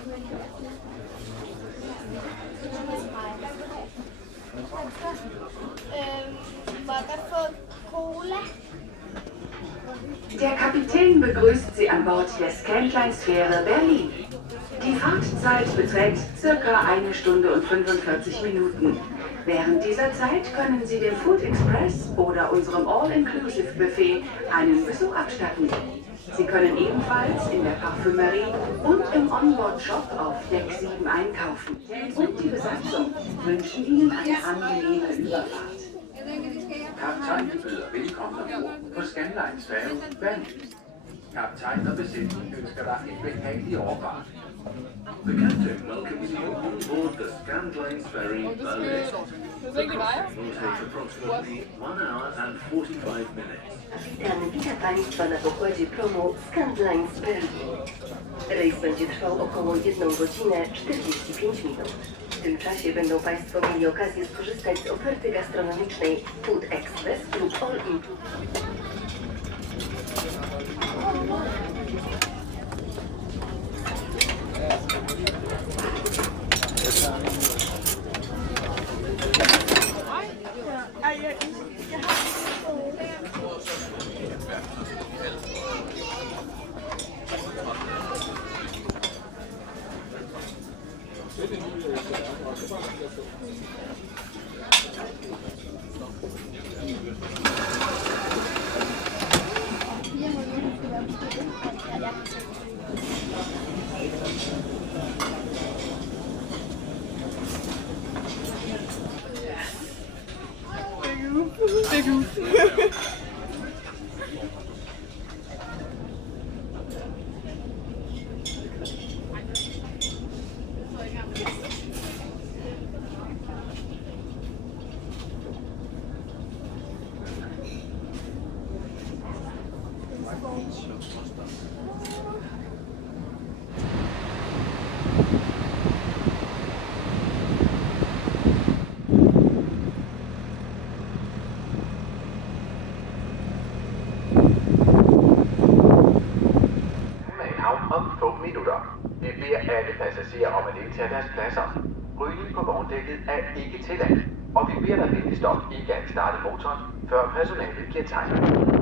Må jeg godt få cola? Der Kapitän begrüßt Sie an Bord der Scanline-Sphäre Berlin. Die Fahrtzeit beträgt circa 1 Stunde und 45 Minuten. Während dieser Zeit können Sie dem Food Express oder unserem All-Inclusive-Buffet einen Besuch abstatten. Sie können ebenfalls in der Parfümerie und im Onboard-Shop auf Deck 7 einkaufen. Und die Besatzung wünschen Ihnen eine angenehme Überfahrt. Kaptajn byder velkommen ombord på Scanlines færge Berlin. Kaptajn og besætning ønsker dig en behagelig overfart. The captain welcomes you on board the Scanlines ferry Berlin. The crossing will take approximately 1 hour and 45 minutes. Witam Państwa na pokładzie promu Scandlines Berlin. Rejs będzie trwał około 1 godzinę 45 minut. W tym czasie będą Państwo mieli okazję skorzystać z oferty gastronomicznej Food Express lub All Inclusive. Om få minutter. Vi beder alle passagerer om at indtage deres pladser. Rygning på vogndækket er ikke tilladt, og vi beder dig venligst om ikke at starte motoren, før personalet giver tegn.